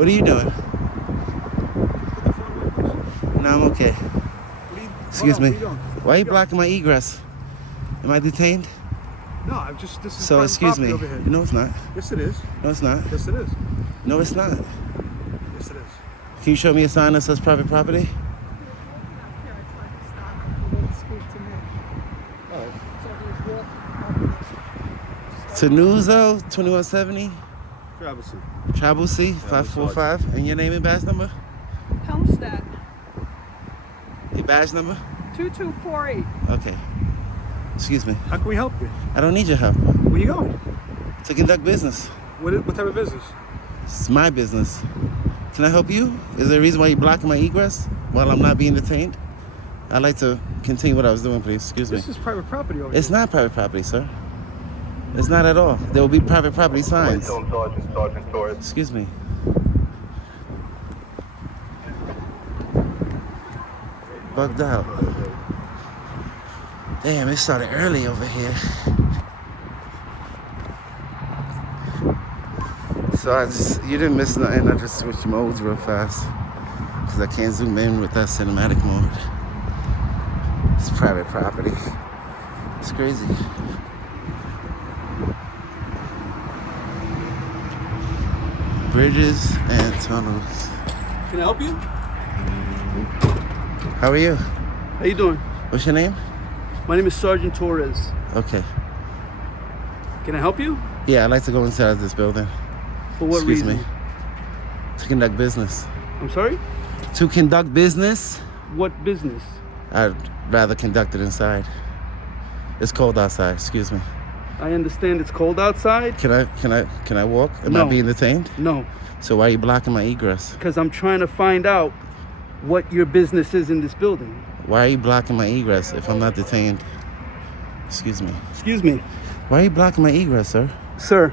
What are you doing? No, I'm okay. Excuse me. Why are you blocking my egress? Am I detained? No, I'm just. This is So excuse me. over here. No, it's not. Yes, it is. No, it's not. Yes, it is. No, it's not. Yes, it is. Can you show me a sign that says private property? Tenuzo 2170 Travel C 545. And your name and badge number? Helmstead, Your badge number? 2248. Okay. Excuse me. How can we help you? I don't need your help. Where you going? To conduct business. What type of business? It's my business. Can I help you? Is there a reason why you're blocking my egress while I'm not being detained? I'd like to continue what I was doing, please. Excuse me. This is private property over It's here. not private property, sir. It's not at all. There will be private property signs. Excuse me. Bugged out. Damn, it started early over here. So you didn't miss nothing. I just switched modes real fast because I can't zoom in with that cinematic mode. It's private property. It's crazy. Bridges and tunnels. Can I help you? How are you? How you doing? What's your name? My name is Sergeant Torres. Okay. Can I help you? Yeah, I'd like to go inside this building. For what Excuse reason? me. To conduct business. I'm sorry? To conduct business? What business? I'd rather conduct it inside. It's cold outside, excuse me. I understand it's cold outside. Can I walk? Am No. I being detained? No, So why are you blocking my egress? because I'm trying to find out what your business is in this building. Why are you blocking my egress if I'm not detained? Excuse me. Excuse me, Why are you blocking my egress, sir? sir.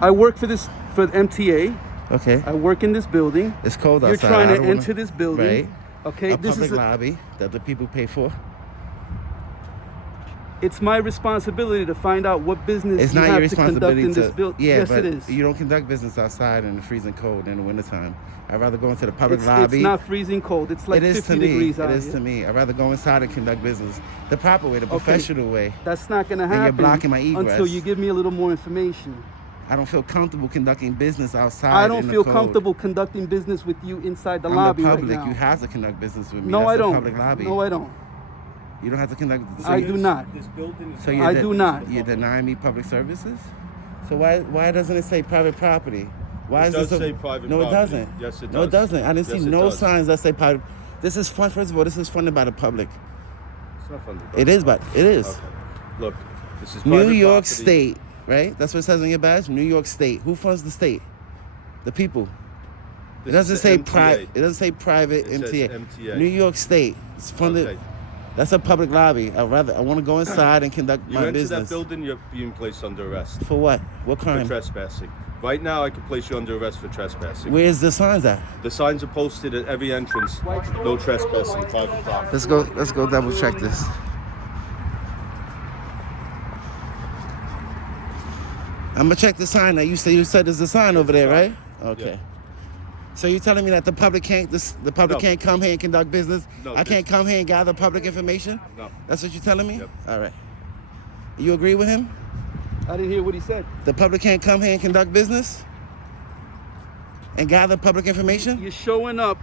I work for MTA. Okay. I work in this building. It's cold You're outside. trying I to don't wanna- enter this building. Right. Okay, A this public is lobby that the people pay for. it's my responsibility to find out what business It's you not have your to conduct responsibility in this building. Yeah, Yes, but it is. you don't conduct business outside in the freezing cold in the wintertime. I'd rather go into the public It's lobby. not freezing cold. It's like It is 50 to me. degrees It out is here. to me. I'd rather go inside and conduct business the proper way, the professional way. That's not going to you're happen blocking my egress. until you give me a little more information. I don't feel comfortable conducting business outside. I don't in the feel cold. comfortable conducting business with you inside the I'm lobby the public. right now. You have to conduct business with me. No, That's I the don't. public lobby. No, I don't. You don't have to conduct. I do not. This building is So I do not. You're denying me public services. So why doesn't it say private property? Why It is does this say private No, it property. doesn't. Yes, it No, it does. doesn't. I didn't Yes, see it no does. signs that say private. This is fun. First of all, this is funded by the public. It's not funded. It is, but it is. Okay. Look, this is New private York property. State, right? That's what it says on your badge. New York State. Who funds the state? The people. This It doesn't is say the private. MTA. It doesn't say private It says MTA. MTA. New York State. It's funded. Okay. That's a public lobby. I want to go inside and conduct You my enter business. that building, you're being placed under arrest For what? What for crime? trespassing. Right now, I can place you under arrest for trespassing. Where's the signs at? The signs are posted at every entrance. No trespassing, private property. Let's go double check this. I'm gonna check the sign. Now you said there's a sign over there, right? Okay. Yeah. So you're telling me that the public can't No. can't come here and conduct business? No, I can't this- come here and gather public information? No. That's what you're telling me? Yep. All right. You agree with him? I didn't hear what he said. The public can't come here and conduct business? And gather public information? You're showing up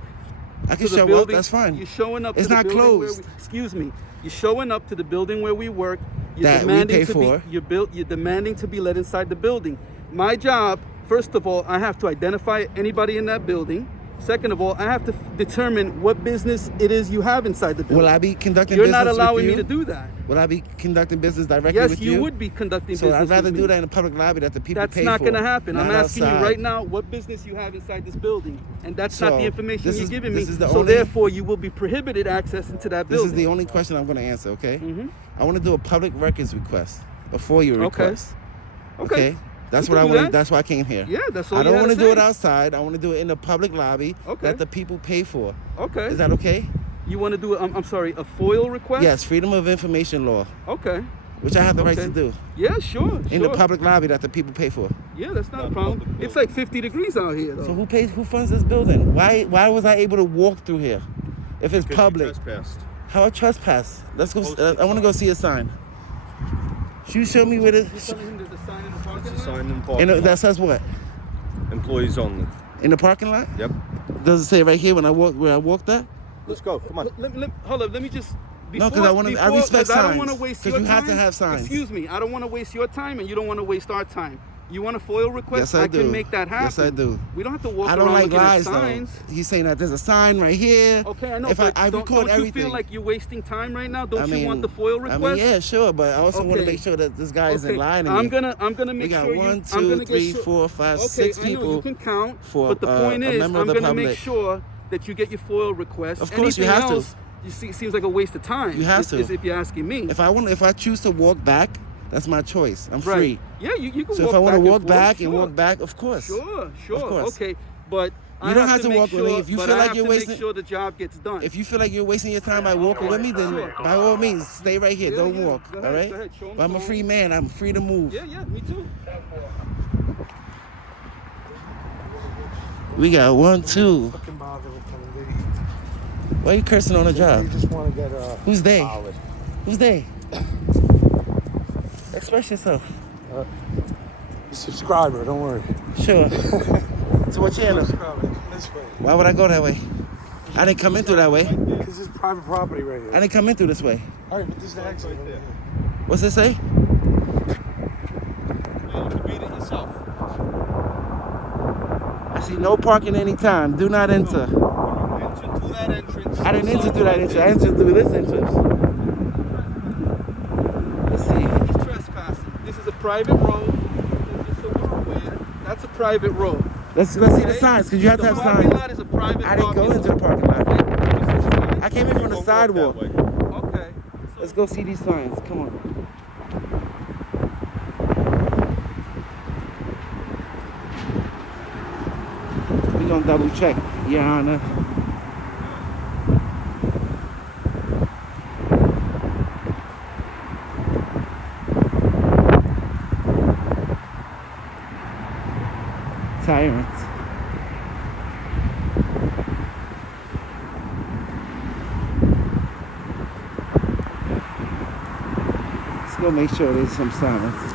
I can to the show up, building. that's fine. You're showing up It's to the not building where closed. excuse me. You're showing up to the building where we work. You're That we demanding pay to for. You're demanding to be let inside the building. My job, first of all, I have to identify anybody in that building. Second of all, I have to determine what business it is you have inside the building. Will I be conducting You're business not allowing with you? me to do that. Will I be conducting business directly Yes, with you would be conducting So business I'd rather with me. do that in a public lobby that the people That's pay not for. going to happen. I'm not asking outside. you right now what business you have inside this building, and that's not So, the information this you're is- giving me. this is the So only- therefore, you will be prohibited access into that This building. is the only question I'm going to answer, okay? Mhm. I want to do a public records request before your Okay. request. Okay. That's We what I can do want. that. That's why I came here. Yeah, that's all I you don't had want to to do it say. outside. I want to do it in the public lobby Okay. that the people pay for. Okay. Is that okay? You want to do I'm sorry, a FOIL request? Yes, Freedom of Information Law. Okay. which I have the right Okay. to do. Yeah, sure. In sure. the public lobby that the people pay for. Yeah, that's not a Not problem. public It's like 50 degrees out here, though. So who funds this building? Why was I able to walk through here? If it's Because public. you trespassed. How I trespass? Let's go. Posted I want to go sign. see a sign. You show me where You're this. telling him there's a sign in the parking It's a lot? sign in the And parking lot. that says what? Employees only. In the parking lot? Yep. Does it say right here when I walk where I walked at? Let's go. Come on. Hold up. Let me just. No, 'cause I respect 'cause I don't want to signs, waste 'cause your you time. have to have signs. Excuse me. I don't want to waste your time, and you don't want to waste our time. You want a FOIL request? Yes, I do. can make that happen. Yes, I do. We don't have to walk I don't around like looking at lies signs. though. He's saying that there's a sign right here. Okay, I know. If but I don't record you everything. feel like you're wasting time right now? Don't I you mean, want the FOIL request? I mean, yeah, sure, but I also want to Okay. make sure that this guy isn't Okay, lying to me. I'm gonna make We got sure you. 1, I'm 2, gonna 3, get sure. 4, 5, Okay, 6 I know people you can count, for but the point a is, member I'm of the gonna make public. sure that you get your FOIL request. Of course, you Anything have to. else, you see, seems like a waste of time. You have is, to. is if you're asking me. If I choose to walk back, that's my choice. I'm Right. free. Yeah, you can So walk if I want to and walk forth, back sure. and walk back, of course. Sure, Of course. okay, but You don't have to make walk with me. sure, If you but feel I like have you're to wasting- make sure the job gets done. If you feel like you're wasting your time by walking with me, then by all means, stay right here. Yeah, Don't yeah. walk. Go all ahead, right? go ahead. Show 'em But I'm a signs. free man. I'm free to move. Yeah, me too. We got 1, 2. Fucking bother with them. Why are you cursing on the They job? just want to get Who's they? solid. Who's they? Express yourself. Subscriber, don't worry. Sure. To what channel? Subscriber, this way. Why would I go that way? I didn't come in through that way. Because it's private property right here. I didn't come in through this way. All right, but this is the exit. Right there. What's it say? You can read it yourself. I see no parking anytime. Do not enter. Enter through that entrance. I didn't enter through that entrance. I entered through this entrance. Let's see. He's trespassing. This is a private road. Just so we're aware, that's a private road. Let's see the Okay? signs, because you have to The have parking signs. lot is a private I didn't go parking into the parking lot. lot. I came in from the Don't walk sidewalk. that way. Okay. Let's go see these signs. Come on. We're gonna double check, Your Honor. Tyrants. Let's go make sure there's some silence.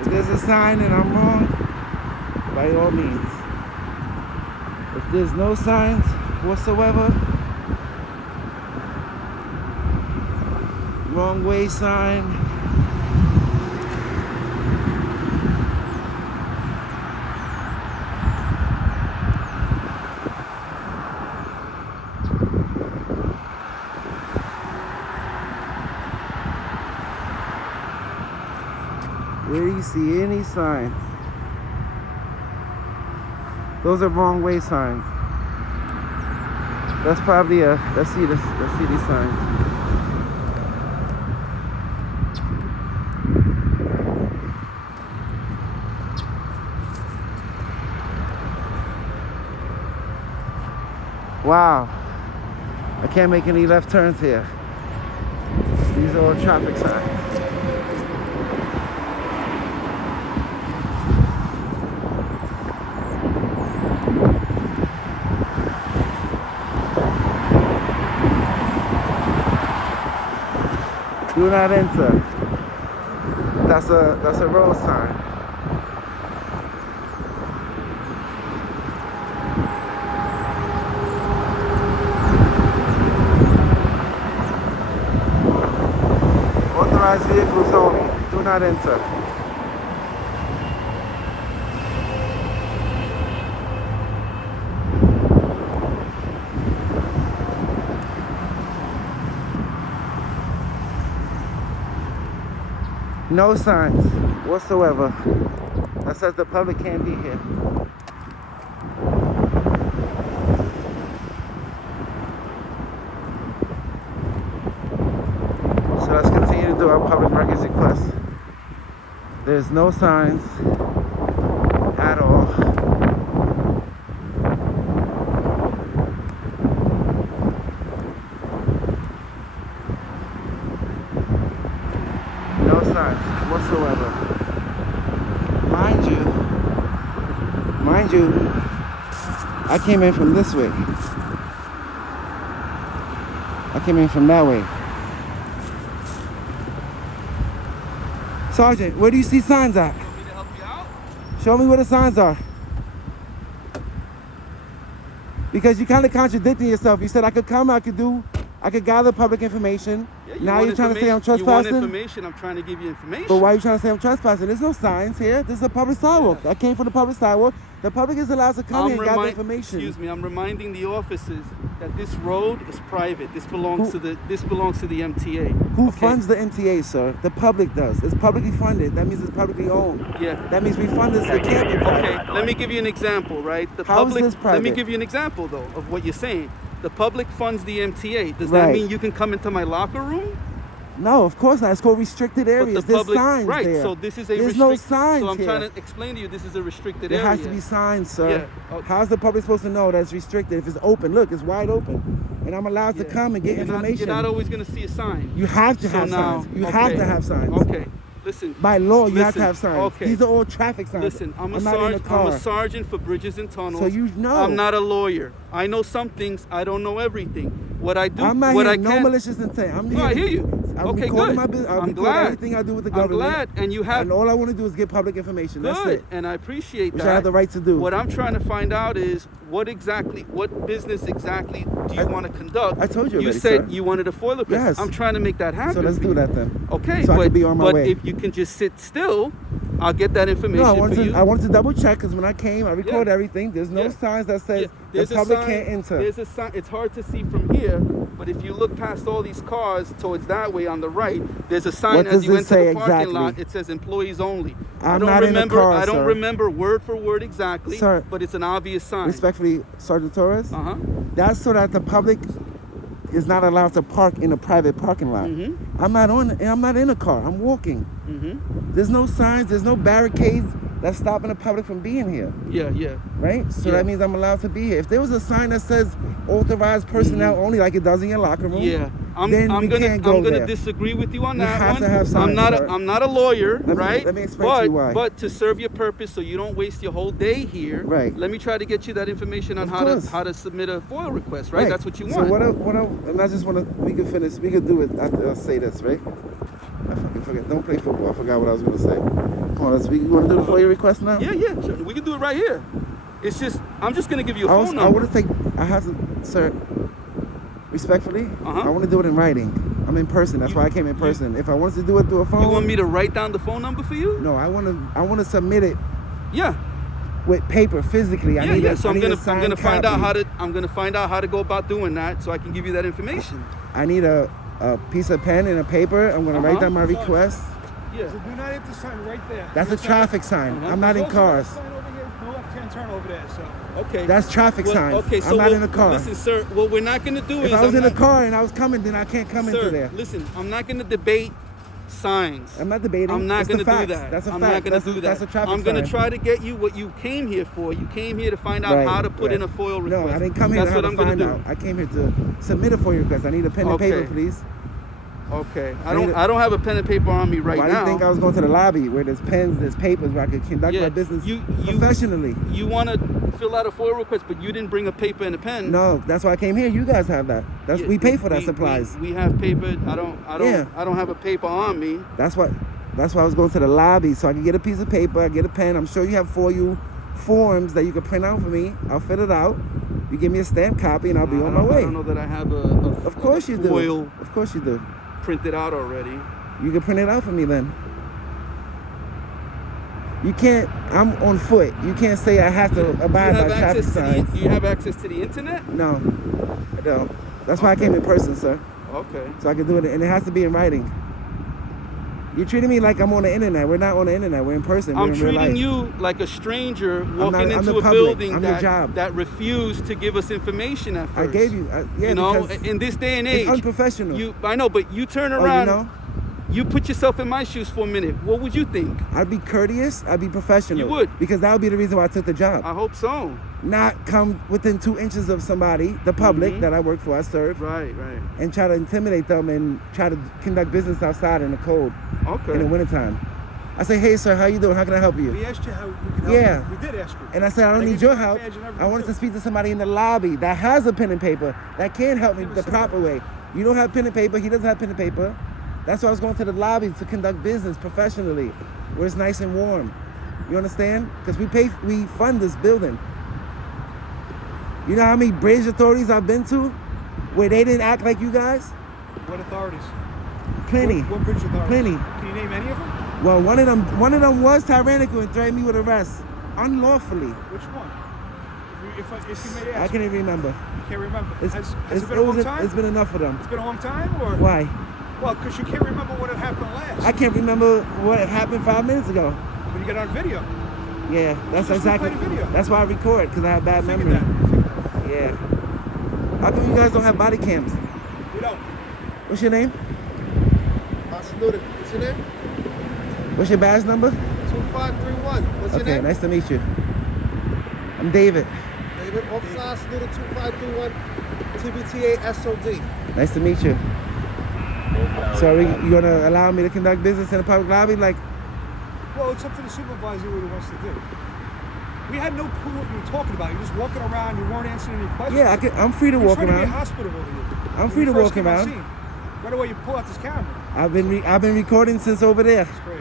If there's a sign and I'm wrong, by all means. If there's no signs whatsoever, wrong way sign, where do you see any signs? Those are wrong way signs. That's probably let's see these signs. Wow. I can't make any left turns here. These are all traffic signs. Do not enter. That's a road sign. Authorized vehicles only. Do not enter. No signs whatsoever that says the public can't be here. So let's continue to do our public records request. There's no signs at all. No signs whatsoever. Mind you, I came in from this way. I came in from that way. Sergeant, where do you see signs at? Want me to help you out? Show me where the signs are. Because you're kind of contradicting yourself. You said I could come, I could gather public information. Yeah, Now you're trying to say I'm You want trespassing? information, I'm trying to give you information. But why are you trying to say I'm trespassing? There's no signs here. This is a public sidewalk. I came from the public sidewalk. The public is allowed to come here and gather information. Excuse me, I'm reminding the officers that this road is private. This belongs to the MTA. Who funds the MTA, sir? The public does. It's publicly funded. That means it's publicly owned. Yeah. That means we fund this. It can't be private. Okay, let me give you an example, right? The How is public. this private? Let me give you an example though of what you're saying. The public funds the MTA. Does Right. that mean you can come into my locker room? No, of course not. It's called restricted areas. There's signs right? there. So this is a There's no signs So I'm here. trying to explain to you this is a restricted There area. has to be signs, sir. Yeah, okay. How's the public supposed to know that's restricted if it's open? Look, it's wide open. And I'm allowed to Yeah. come and get information. You're not always going to see a sign. You have to So have now- signs. You have to have signs. Okay. Listen. By law, you have to Listen, have signs. okay. These are all traffic signs. Listen, I'm a not in a car. sergeant for bridges and tunnels. So you know. I'm not a lawyer. I know some things. I don't know everything. What I do, I'm not what here, I no can. malicious intent. I'm No, here. I hear you. I'm Okay, recording good. my business. I I'm record glad. everything I do with the I'm government. glad, and you have. And all I want to do is get public information. That's Good, it. and I appreciate Which that. I have the right to do. What I'm trying to find out is what business exactly do you want to conduct? I told you You already, said sir. you wanted a FOIL request. Yes. I'm trying to make that happen. So let's for do you. that then. Okay, So I but, can be on my way. if you can just sit still, I'll get that information No, for you. I wanted to double check because when I came, I recorded everything. There's no Yeah. signs that says Yeah, the there's a public sign- can't enter. There's a sign. It's hard to see from here, but if you look past all these cars towards that way on the right, there's a sign What as does you it enter say the parking exactly? lot. It says employees only. I'm I don't not in a remember. car, I don't sir. remember word for word exactly, Sir, but it's an obvious sign. Respectfully, Sergeant Torres, Uh huh. that's so that the public is not allowed to park in a private parking lot. Mhm. I'm not in a car. I'm walking. Mhm. There's no signs. There's no barricades that's stopping the public from being here. Yeah. Yeah. Right? So Yeah. that means I'm allowed to be here. If there was a sign that says authorized personnel only, like it does in your locker room, Yeah, then we can't go I'm gonna there. disagree with you on You that have one. to have signs, sir. I'm not a lawyer, Let me- right? let me explain to you why. But to serve your purpose, so you don't waste your whole day here. Right. Let me try to get you that information on Of how course. to submit a FOIL request, right? That's what you So want. and I just want to, we could finish, we could do it after I say this, right? I fucking forget. Don't play football. I forgot what I was going to say. Come on, you want to do the FOIA request now? Yeah, sure. We can do it right here. It's just I'm just gonna give you a I phone number. want to I have to, sir, respectfully, Uh-huh. I want to do it in writing. I'm in person. That's why I came in person. If I wanted to do it through a phone. You want me to write down the phone number for you? No, I want to submit it Yeah. with paper physically. I need So I I'm need a gonna signed find out copy. I'm gonna find out how to go about doing that, so I can give you that information. I need a piece of pen and a paper. I'm going to write Uh-huh. down my request. Yeah. So do not enter sign right there. That's a traffic sign. Uh-huh. I'm not in There's also a cars. sign over here, no left-hand turn over there, so. Okay. That's traffic signs. Okay, so I'm not in a car. Listen, sir, what we're not going to do is... If I was I'm in a not- car and I was coming, then I can't come Sir, into there. listen, I'm not going to debate signs. I'm not debating. I'm not It's the going to do facts. that. That's a I'm fact. not going to do that. That's a traffic I'm going to sign. try to get you what you came here for. You came here to find out Right, how to put in a right. FOIL request. No, I didn't come here That's to what have I'm to going find to do. out. I came here to submit a FOIA request. I need a pen and Okay. paper, please. Okay. I need I don't have a pen and paper on me right Why now. do you think I was going to the lobby where there's pens, there's papers where I could conduct my business professionally? You want to fill out a FOIL request, but you didn't bring a paper and a pen. No, that's why I came here. You guys have that. Yeah, We pay for that supplies. We have paper. I Yeah. don't have a paper on me. That's why I was going to the lobby so I could get a piece of paper, I get a pen. I'm sure you have for you forms that you can print out for me. I'll fill it out. You give me a stamped copy and I'll be on my way. I don't know that I have Of course you do. FOIL Of course you do. printed out already. You can print it out for me then. You can't, I'm on foot. You can't say I have to abide by traffic signs. Do you have access to the internet? No, I don't. That's why I came in person, sir. Okay. So I can do it, and it has to be in writing. You're treating me like I'm on the internet. We're not on the internet. We're in person. We're I'm in real life. treating you like a stranger walking I'm into the a public. building I'm your job. that refused to give us information at first. I gave you, yeah, You know, because in this day and age, it's unprofessional. I know, but you turn Oh, around. you know? You put yourself in my shoes for a minute. What would you think? I'd be courteous. I'd be professional. You would. Because that would be the reason why I took the job. I hope so. Not come within 2 inches of somebody, the public that I work for, I serve, Right. and try to intimidate them and try to conduct business outside in the cold Okay. in the wintertime. I say, hey, sir, how you doing? How can I help you? We asked you how we can help Yeah. you. We did ask you. And I said, I don't They need gave you your my help. badge and everything, I wanted too. to speak to somebody in the lobby that has a pen and paper that can help me the proper way. You don't have pen and paper. He doesn't have pen and paper. That's why I was going to the lobby to conduct business professionally, where it's nice and warm. You understand? Because we fund this building. You know how many bridge authorities I've been to where they didn't act like you guys? What authorities? Plenty. What bridge authorities? Plenty. Can you name any of them? Well, one of them was tyrannical and threatened me with arrest unlawfully. Which one? If you may I ask. can't even remember. You can't remember. It's, Has it's, it been a long time? it's been enough of them. It's been a long time, or? Why? Well, because you can't remember what had happened last. I can't remember what happened 5 minutes ago. But you got it on video. Yeah, that's Just exactly. replay the video. That's why I record, because I have bad Figured memory. that. Yeah. How come you guys don't have body cams? We don't. What's your name? Salute. What's your name? What's your badge number? 2531. What's your Okay, name? nice to meet you. I'm David. David. Officer Salute 2531. TBTA SOD. Nice to meet you. So you gonna allow me to conduct business in the public lobby? Like, Well, it's up to the supervisor what he wants to do. We had no clue what you were talking about. You're just walking around. You weren't answering any questions. yeah, I'm free to We're walk trying to be around. hospitable to you. I'm When free you to first walk came on around. scene, right away you pull out this camera. I've been recording since over there. It's great.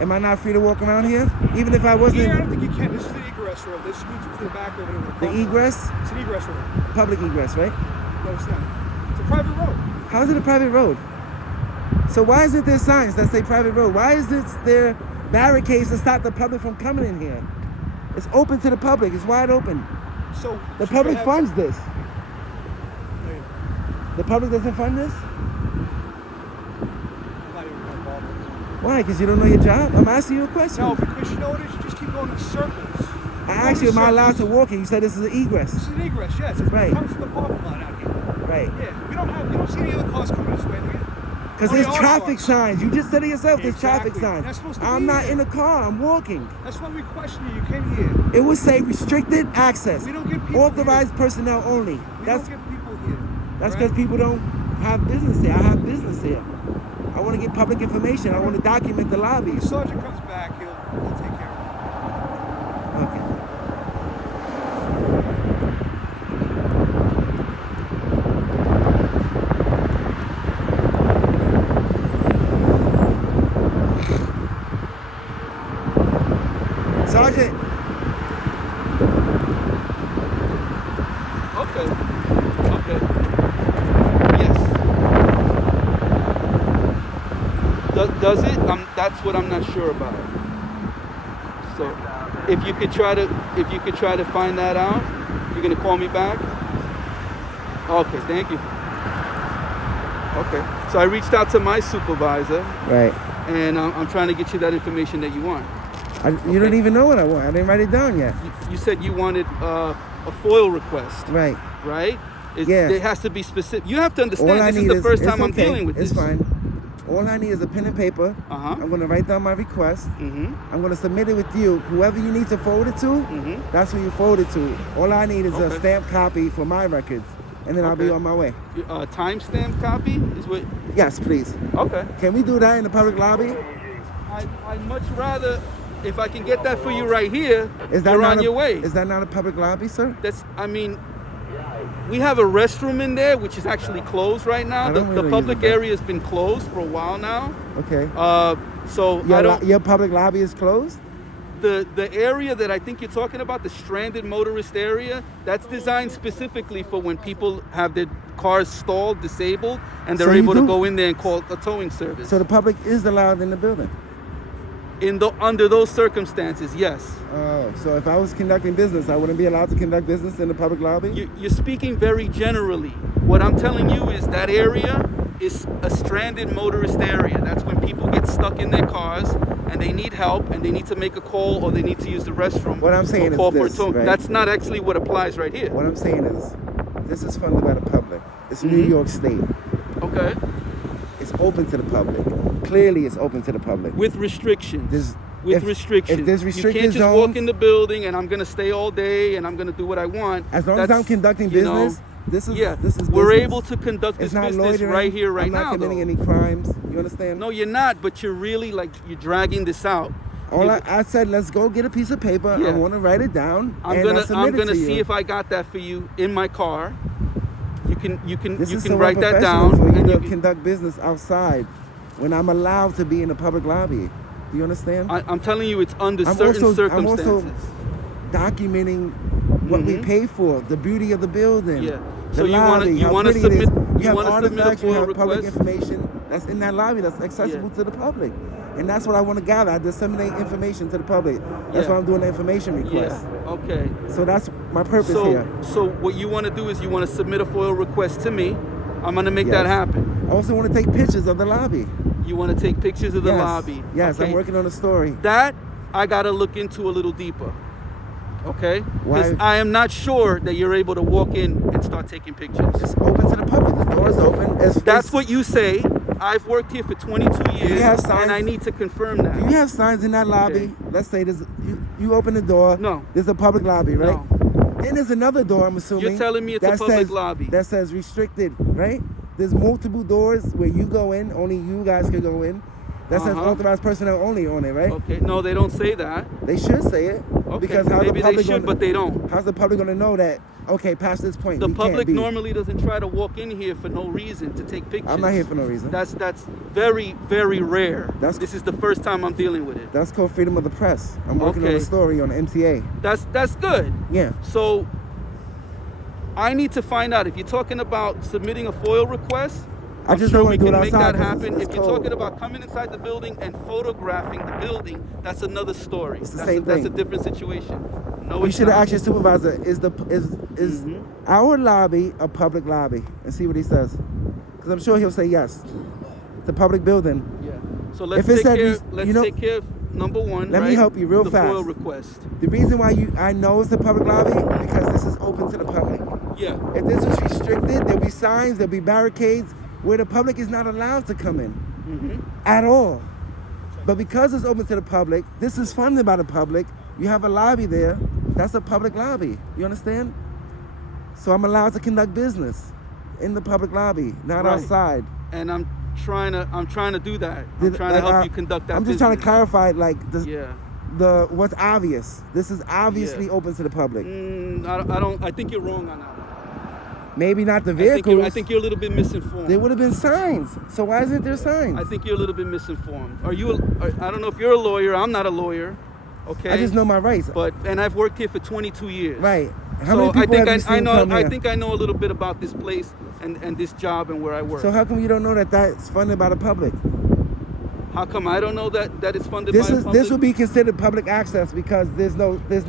Am I not free to walk around here? Even if I wasn't Here, I don't think you can. This is the egress road. This leads to the back over there. the egress, It's an egress road. public egress, right? No, it's not. It's a private road. How is it a private road? So why isn't there signs that say private road? Why is there barricades to stop the public from coming in here? It's open to the public. It's wide open. So The should public we have- funds this. Wait, The public doesn't fund this? I'm not even gonna bother. Why? Because you don't know your job? I'm asking you a question. No, because you know what it is? You just keep going in circles. I asked you, am I allowed to walk in? You said this is an egress. This is an egress, yes. It Right. comes from the parking lot out here. Right. Yeah, you don't see any other cars coming this way, do you? Because Only there's our traffic cars. signs. You just said it yourself. There's traffic Exactly. signs. That's supposed to I'm be not there. in the car. I'm walking. That's why we questioned you. You came here. It would say restricted access. We don't get people Authorized personnel only. We That's don't get people here. That's right? because people don't have business here. I have business here. I want to get public information. I want to document the When lobby. the sergeant comes back, he'll take care of it. Okay. Sergeant, Okay. Yes. Does it? That's what I'm not sure about. So, if you could try to find that out, you're gonna call me back. Okay. Thank you. Okay. So I reached out to my supervisor, right. and I'm trying to get you that information that you want. You don't even know what I want. I didn't write it down yet. You said you wanted a FOIL request, Right. right? Yeah. It has to be specific. You have to All understand. I This is need the first it's time I'm okay. dealing with It's this. fine. All I need is a pen and paper. Uh-huh. I'm going to write down my request. Mm-hmm. I'm going to submit it with you. Whoever you need to forward it to, Mm-hmm. that's who you forward it to. All I need is a Okay. stamped copy for my records, and then I'll be Okay. on my way. Timestamp copy is what. Yes, please. Okay. Can we do that in the public lobby? I'd much rather, if I can get that for you right here, Is that you're not on your way. Is that not a public lobby, sir? We have a restroom in there, which is actually closed right now. I The, don't the really public use it, area has been closed for a while now. Okay. So I don't. Your public lobby is closed? The area that I think you're talking about, the stranded motorist area, that's designed specifically for when people have their cars stalled, disabled, and they're So you able to do- go in there and call a towing service. So the public is allowed in the building? Under those circumstances, yes. Oh, so if I was conducting business, I wouldn't be allowed to conduct business in the public lobby? You're speaking very generally. What I'm telling you is that area is a stranded motorist area. That's when people get stuck in their cars and they need help and they need to make a call or they need to use the restroom. What I'm saying or call is for a this, tow. right? That's not actually what applies right here. What I'm saying is, this is funded by the public. It's New Mhm. York State. Okay. It's open to the public. Clearly, it's open to the public. With restrictions. There's- With if- restrictions. if there's you restricted can't just zones- walk in the building and I'm gonna stay all day and I'm gonna do what I want. As long as I'm conducting you know, business, this is yeah, this is we're business. able to conduct this It's not business loitering. right here, right I'm not now. committing though. any crimes. You understand? No, you're not, but you're really like you're dragging this out. All You- I said, let's go get a piece of paper. Yeah. I want to write it down. I'm and gonna I'll submit I'm it gonna to see you. if I got that for you in my car. You can This is so write that unprofessional down for you and to you can, conduct business outside when I'm allowed to be in the public lobby. Do you understand? I'm telling you it's under I'm certain also circumstances. documenting what we Mhm. pay for, the beauty of the building. Yeah. The So you wanna- lobby, you how wanna pretty it is. submit- You you have wanna submit a artifacts, you FOIA have public request? information that's in that lobby that's accessible Yeah. to the public. And that's what I want to gather. I disseminate information to the public. That's Yeah. why I'm doing the information request. Yeah. Okay. So that's my purpose So here. so what you want to do is you want to submit a FOIA request to me. I'm gonna make Yes. that happen. I also want to take pictures of the lobby. You want to take pictures of the Yes. lobby. Yes, Okay. I'm working on a story. That I gotta look into a little deeper. Okay? Because Why? I am not sure that you're able to walk in and start taking pictures. It's open to the public. The door is open. That's what you say. I've worked here for 22 years, you have signs? and I need to confirm that. Do you have signs in that lobby? Okay. Let's say you open the door. No. There's a public lobby, right? No. Then there's another door, I'm assuming. You're telling me it's a that public says- lobby. That says restricted, right? There's multiple doors where you go in, only you guys can go in. That says Uh-huh. authorized personnel only on it, right? Okay. No, they don't say that. They should say it. Okay. Because how's Maybe the public they should, but they don't. How's the public gonna know that, okay, past this point, The we public can't be. normally doesn't try to walk in here for no reason to take pictures. I'm not here for no reason. That's very, very rare. That's- This is the first time I'm dealing with it. That's called freedom of the press. I'm working on Okay. a story on MTA. That's good. Yeah. So I need to find out if you're talking about submitting a FOIA request. I I'm just sure don't we wanna do can it make outside that 'cause happen. it's If you're cold. talking about coming inside the building and photographing the building, that's another story. It's the that's same That's a thing. different situation. No, You it's should have not. asked your supervisor, is Mhm. our lobby a public lobby? And see what he says. Because I'm sure he'll say yes. It's a public building. Yeah. So let's If it take said care. res- Let's you know- take care of number one. Let me right? help you real the fast. FOIA request. The reason why I know it's a public lobby, because this is open to the public. Yeah. If this was restricted, there'll be signs, there'll be barricades where the public is not allowed to come in Mm-hmm. at all. But because it's open to the public, this is funded by the public. You have a lobby there. That's a public lobby. You understand? So I'm allowed to conduct business in the public lobby, not Right. outside. And I'm trying to do that. I'm trying to Like, help you conduct that. I'm just trying to business. clarify, like Yeah. the what's obvious. This is obviously Yeah. open to the public. I think you're wrong on that. Maybe not the I think, vehicles. I think you're a little bit misinformed. There would have been signs. So why isn't there signs? I think you're a little bit misinformed. I don't know if you're a lawyer. I'm not a lawyer. Okay. I just know my rights. And I've worked here for 22 years. Right. How So many people I think have you seen know. come I here? think I know a little bit about this place and this job and where I work. So how come you don't know that that's funded by the public? How come I don't know that it's funded by the public? This would be considered public access because there's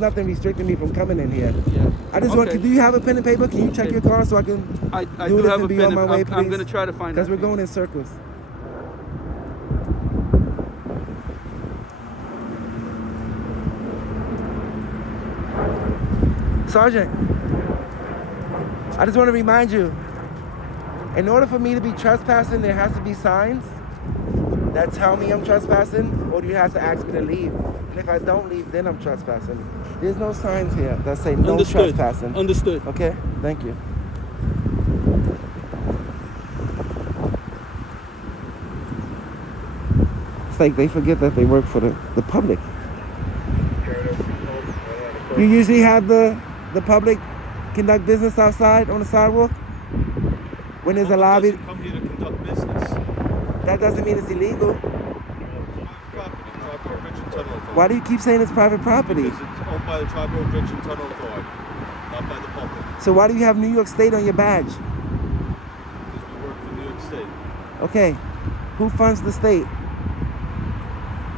nothing restricting me from coming in here. Yeah. I just want. Okay. Do you have a pen and paper? Can you check Okay. your car so I can I do do this have and a be pen. on my way, I'm please? going to try to find Because that. we're going in circles. Sergeant, I just want to remind you, in order for me to be trespassing, there has to be signs that tell me I'm trespassing, or you have to ask me to leave. And if I don't leave, then I'm trespassing. There's no signs here that say no Understood. trespassing. Understood. Okay, thank you. It's like they forget that they work for the public. You usually have the public conduct business outside on the sidewalk when there's a lobby. Doesn't come here to conduct business. That doesn't mean it's illegal. Property, Triborough Bridge and Tunnel Authority. Why do you keep saying it's private property? Because it's owned by the Triborough Bridge and Tunnel Authority, not by the public. So why do you have New York State on your badge? Because we work for New York State. Okay, who funds the state?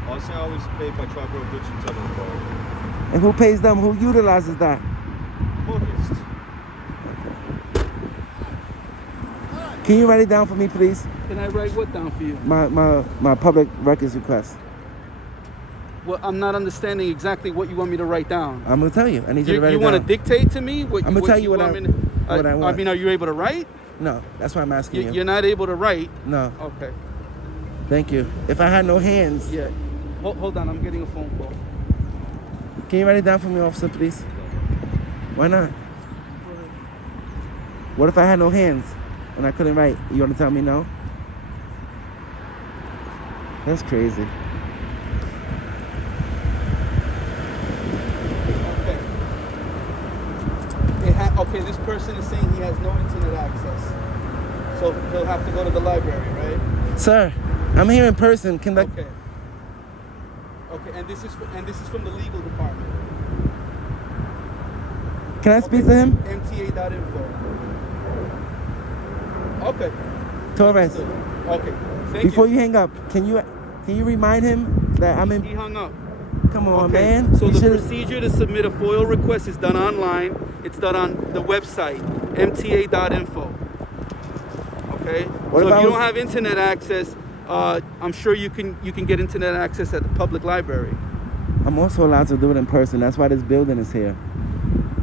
Our salary is paid by Triborough Bridge and Tunnel Authority. And who pays them? Who utilizes that? August. Can you write it down for me, please? Can I write what down for you? My public records request. Well, I'm not understanding exactly what you want me to write down. I'm gonna tell you. I need you to write You it want to down. dictate to me? What, I'm gonna tell you what want I- me to- what I want. I mean, are you able to write? No, that's why I'm asking you. You're not able to write? No, Okay. thank you. If I had no hands, Yeah. Hold on, I'm getting a phone call. can you write it down for me, officer, please? Why not? What if I had no hands and I couldn't write? You want to tell me no? That's crazy. Okay. Okay, this person is saying he has no internet access. So he'll have to go to the library, right? Sir, I'm here in person. Conduct. Okay. Okay, and this is from the legal department. Can I speak to him? MTA.info. Okay. Torres, Okay. Thank before you. you hang up, can you remind him that I'm He in? hung up. Come on, Okay. man. So You the should've- procedure to submit a FOIL request is done online. It's done on the website, mta.info. Okay. What So if if I you was- don't have internet access, I'm sure you can get internet access at the public library. I'm also allowed to do it in person. That's why this building is here.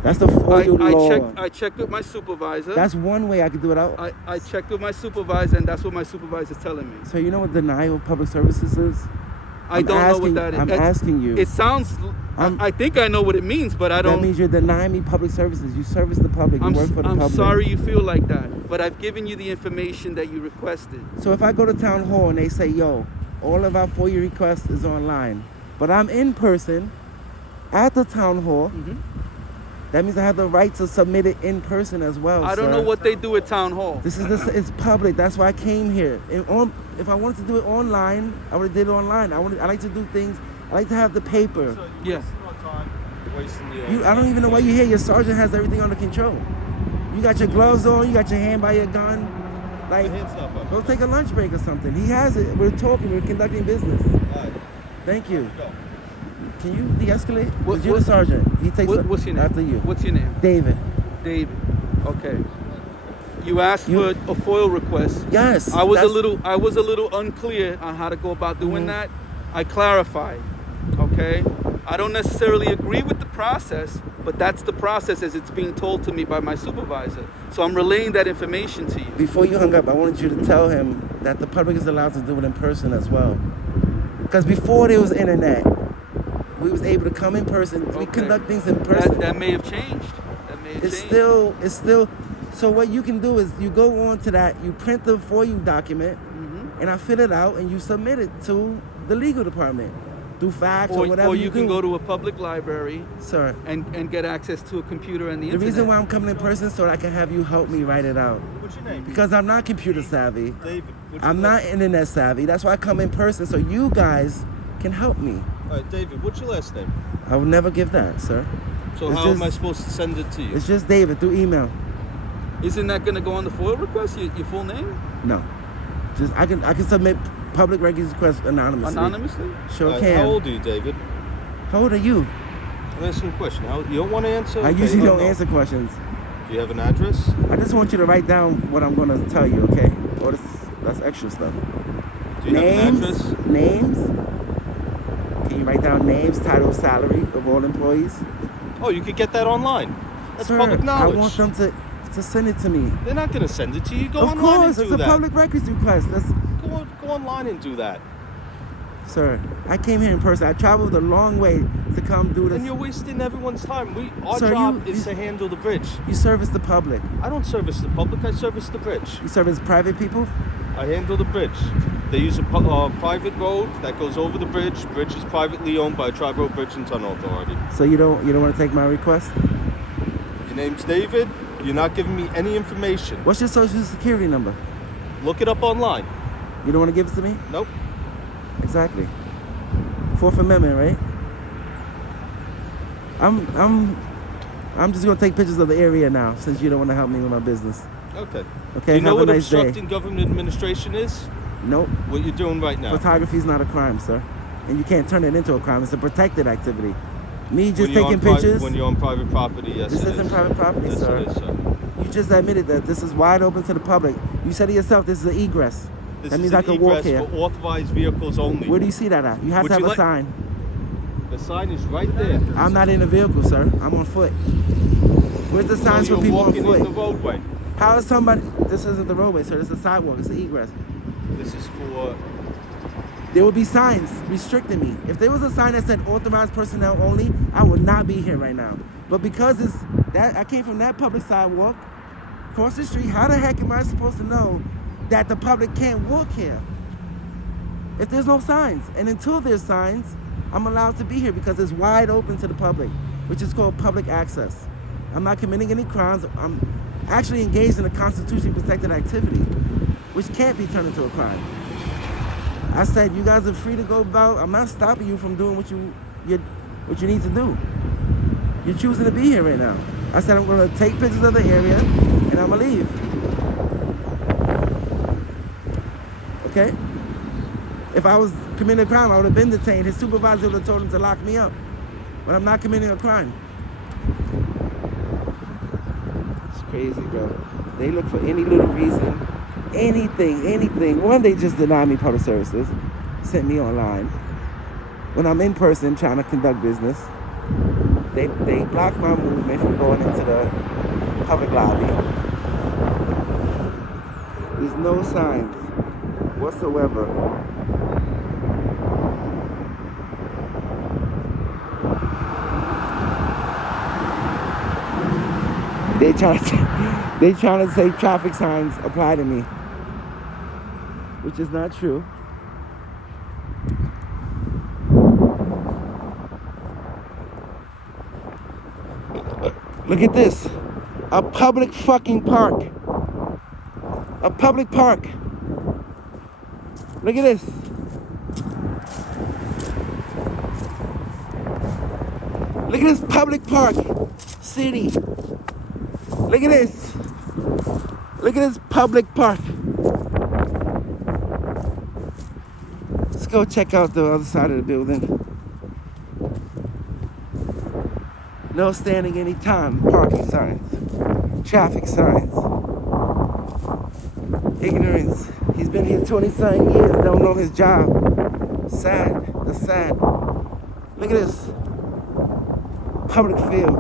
That's the FOIL law. I checked with my supervisor. That's one way I could do it out. I checked with my supervisor, and that's what my supervisor is telling me. So you know what denial of public services is? I I'm don't know asking- what that is. I'm asking you. It sounds. I think I know what it means, but I That don't. means you're denying me public services. You service the public. You I'm, work for the I'm public. sorry you feel like that, but I've given you the information that you requested. So if I go to town hall and they say, yo, all of our FOIA requests is online, but I'm in person at the town hall, Mhm. that means I have the right to submit it in person as well. I don't sir. know what they do at town hall. It's public. That's why I came here. If I wanted to do it online, I would have did it online. I like to do things. I like to have the paper. So Yeah. you're wasting our time, wasting the I don't even know why you're here. Your sergeant has everything under control. You got your gloves on. You got your hand by your gun. My Like, hand's not up. go take a lunch break or something. He has it. We're talking. We're conducting business. All right, Thank you. go. Can you de-escalate? What- Because you're the what- sergeant. He takes What's your name? after you. What's your name? David. David. Okay. You asked You- for a FOIL request. Yes. I was that's- a little unclear on how to go about doing Mhm. that. I clarified. Okay. I don't necessarily agree with the process, but that's the process as it's being told to me by my supervisor. So I'm relaying that information to you. Before you hung up, I wanted you to tell him that the public is allowed to do it in person as well. Because before there was internet, we was able to come in person. We Okay. conduct things in person. That may have changed. That may have It's changed. still. So what you can do is you go on to that, you print the FOIA document, Mhm. and I fill it out, and you submit it to the legal department through fax or whatever Or you you can do. go to a public librry Sir, and get access to a computer and the the internet. reason why I'm coming in person is so I can have you help me write it out. What's your name? Because I'm not computer savvy. David. What's your I'm last- not internet savvy. That's why I come in person so you guys can help me. All right, David. What's your last name? I would never give that, sir. So It's how am just- I supposed to send it to you? It's just David through email. Isn't that going to go on the FOIL request? Your full name? No. Just I can submit public records requests anonymously. Anonymously? Sure All right, can. How old are you, David? How old are you? I'm asking you a question. You don't want to answer? I Okay, usually or don't no? answer questions. Do you have an address? I just want you to write down what I'm gonna tell you, okay? Or that's extra stuff. Do you have an Names. address? Names. Can you write down names, title, salary of all employees? Oh, you could get that online. That's Sir, public knowledge. I want them to send it to me. They're not going to send it to you. Go Of online course, and it's do a that. public records request. Go online and do that. Sir, I came here in person. I traveled a long way to come do this. And you're wasting everyone's time. Our Sir, job you- is to handle the bridge. You service the public. I don't service the public. I service the bridge. You service private people. I handle the bridge. They use a private road that goes over the bridge. Bridge is privately owned by Tri-Road Bridge and Tunnel Authority. So you don't want to take my request? Your name's David. You're not giving me any information. What's your social security number? Look it up online. You don't want to give it to me? Nope. Exactly. Fourth Amendment, right? I'm just gonna take pictures of the area now since you don't want to help me with my business. Okay. Okay. You know have what a nice day. obstructing government administration is? Nope. What you're doing right now. Photography is not a crime, sir, and you can't turn it into a crime. It's a protected activity. Me just When you're taking on pictures. when you're on private property, yes, This it isn't is. private property, Yes, sir. it is, sir. You just admitted that this is wide open to the public. You said it yourself, this is an egress. This That is means an I can walk egress here. for authorized vehicles only. Where do you see that at? You have Would to have you a like- sign. The sign is right there. I'm not in a vehicle, sir. I'm on foot. Where's the signs So for you're people on walking foot? in the roadway. How is somebody? This isn't the roadway, sir. This is a sidewalk. It's an egress. This is for. There would be signs restricting me. If there was a sign that said authorized personnel only, I would not be here right now. But because it's that I came from that public sidewalk, across the street, how the heck am I supposed to know that the public can't walk here? If there's no signs. And until there's signs, I'm allowed to be here because it's wide open to the public, which is called public access. I'm not committing any crimes. I'm actually engaged in a constitutionally protected activity, which can't be turned into a crime. I said, you guys are free to go about. I'm not stopping you from doing what you need to do. You're choosing to be here right now. I said, I'm going to take pictures of the area and I'm going to leave. Okay? If I was committing a crime, I would have been detained. His supervisor would have told him to lock me up. But I'm not committing a crime. It's crazy, bro. They look for any little reason. Anything. One, they just deny me public services, sent me online. When I'm in person trying to conduct business, they block my movement from going into the public lobby. There's no signs whatsoever. They trying to say traffic signs apply to me, which is not true. Look at this, a public fucking park, a public park. Look at this. Look at this public park, city. Look at this. Look at this public park. Let's go check out the other side of the building. No standing anytime, parking signs, traffic signs. Ignorance. He's been here 20-something years, don't know his job. Sad, that's sad. Look at this. Public field.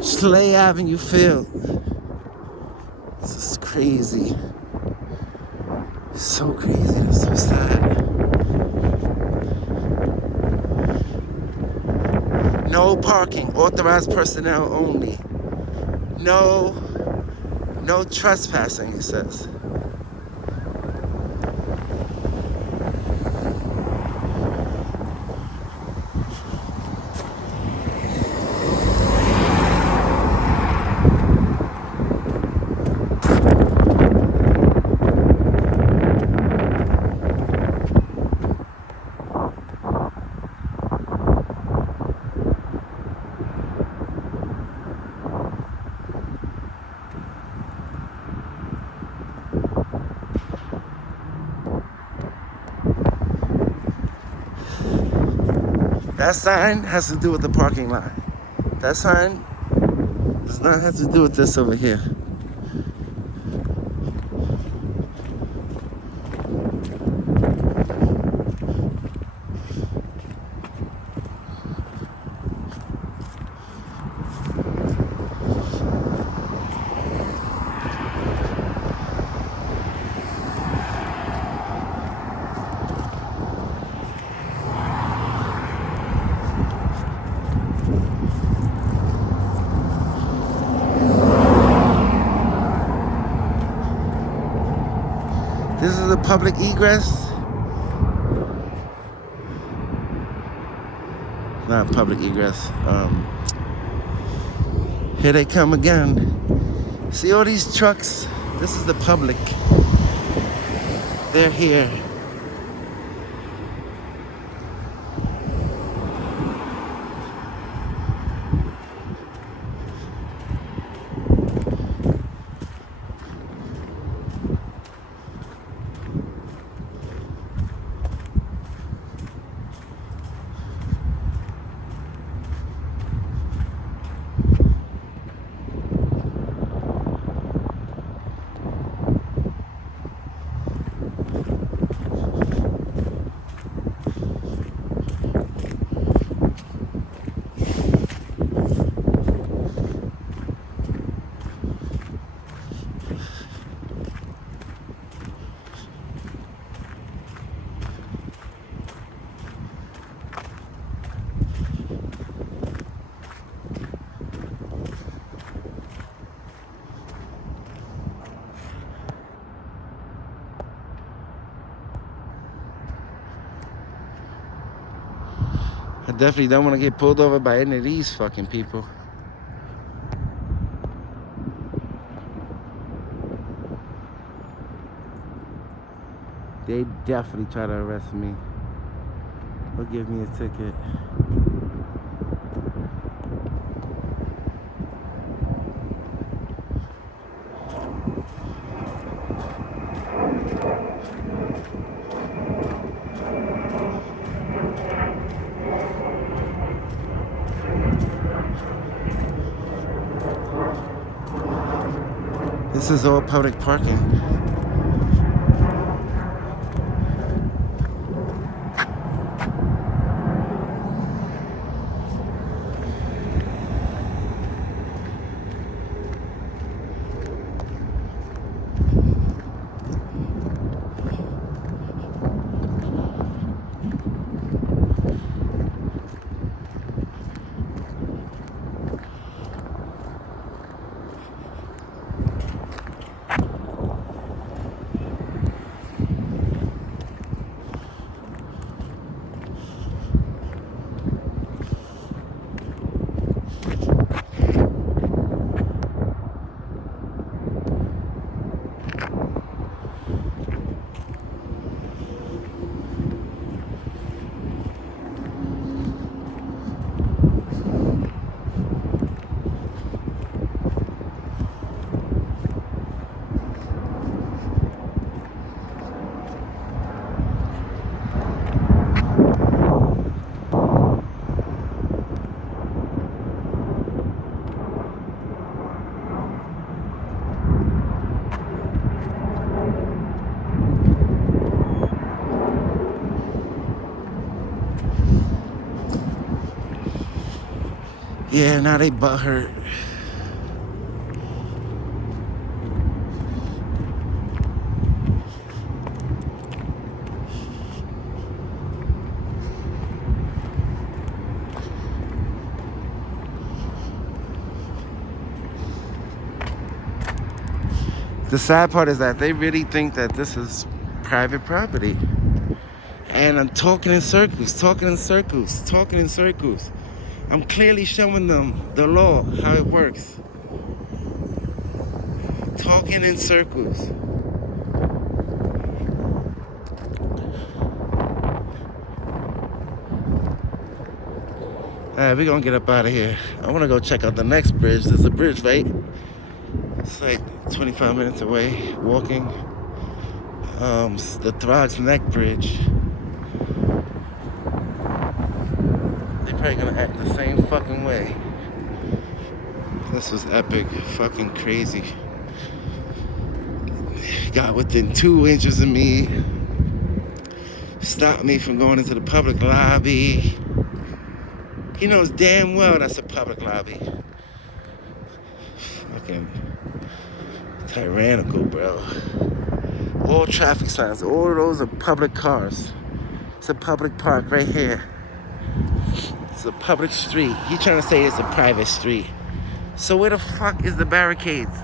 Slay Avenue Field. This is crazy. So crazy. That's so sad. No parking. Authorized personnel only. No trespassing, it says. That sign has to do with the parking lot. That sign does not have to do with this over here. This is a public egress. Not public egress. Here they come again. See all these trucks? This is the public. They're here. I definitely don't want to get pulled over by any of these fucking people. They definitely try to arrest me or give me a ticket. This is all public parking. Yeah, now they butthurt. The sad part is that they really think that this is private property. And I'm talking in circles, talking in circles, talking in circles. I'm clearly showing them the law, how it works. Talking in circles. Alright, we're gonna get up out of here. I wanna go check out the next bridge. There's a bridge, right? It's like 25 minutes away, walking. The Throgs Neck Bridge. They're probably gonna act the same fucking way. This was epic, fucking crazy. Got within 2 inches of me. Stopped me from going into the public lobby. He knows damn well that's a public lobby. Fucking tyrannical, bro. All traffic signs, all of those are public cars. It's a public park right here. It's a public street. He trying to say it's a private street. So where the fuck is the barricades?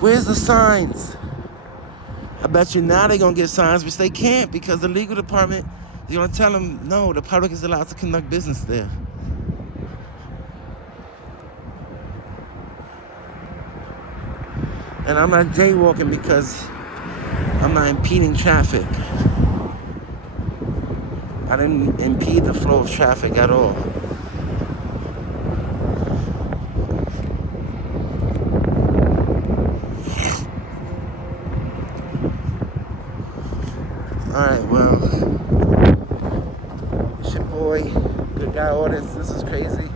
Where's the signs? I bet you now they're gonna get signs, which they can't because the legal department is gonna tell them, no, the public is allowed to conduct business there. And I'm not jaywalking because I'm not impeding traffic. I didn't impede the flow of traffic at all. Alright, well, it's your boy, Good Guy Audience. This is crazy.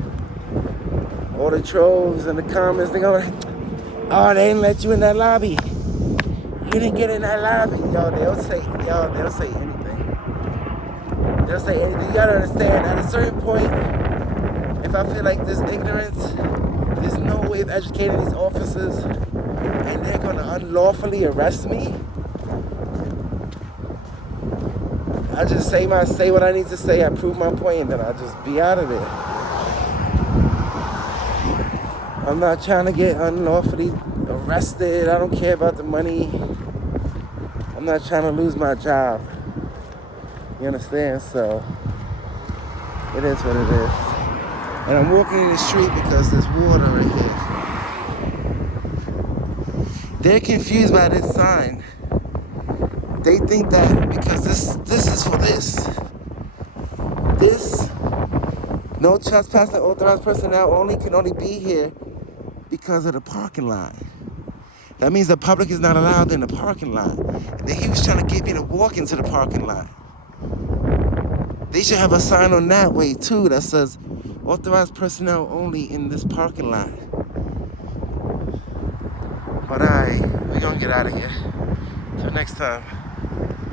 All the trolls in the comments, they going, oh, they didn't let you in that lobby. You didn't get in that lobby. They'll say anything. They'll say anything. You gotta understand, at a certain point, if I feel like there's ignorance, there's no way of educating these officers, and they're gonna unlawfully arrest me, I just say what I need to say, I prove my point, and then I just be out of there. I'm not trying to get unlawfully arrested. I don't care about the money. I'm not trying to lose my job. You understand? So It is what it is. And I'm walking in the street because there's water right here. They're confused by this sign. They think that because this is for this. This, no trespassing, authorized personnel can only be here because of the parking lot. That means the public is not allowed in the parking lot. And then he was trying to get me to walk into the parking lot. They should have a sign on that way too that says authorized personnel only in this parking lot. But we're gonna get out of here. Till next time.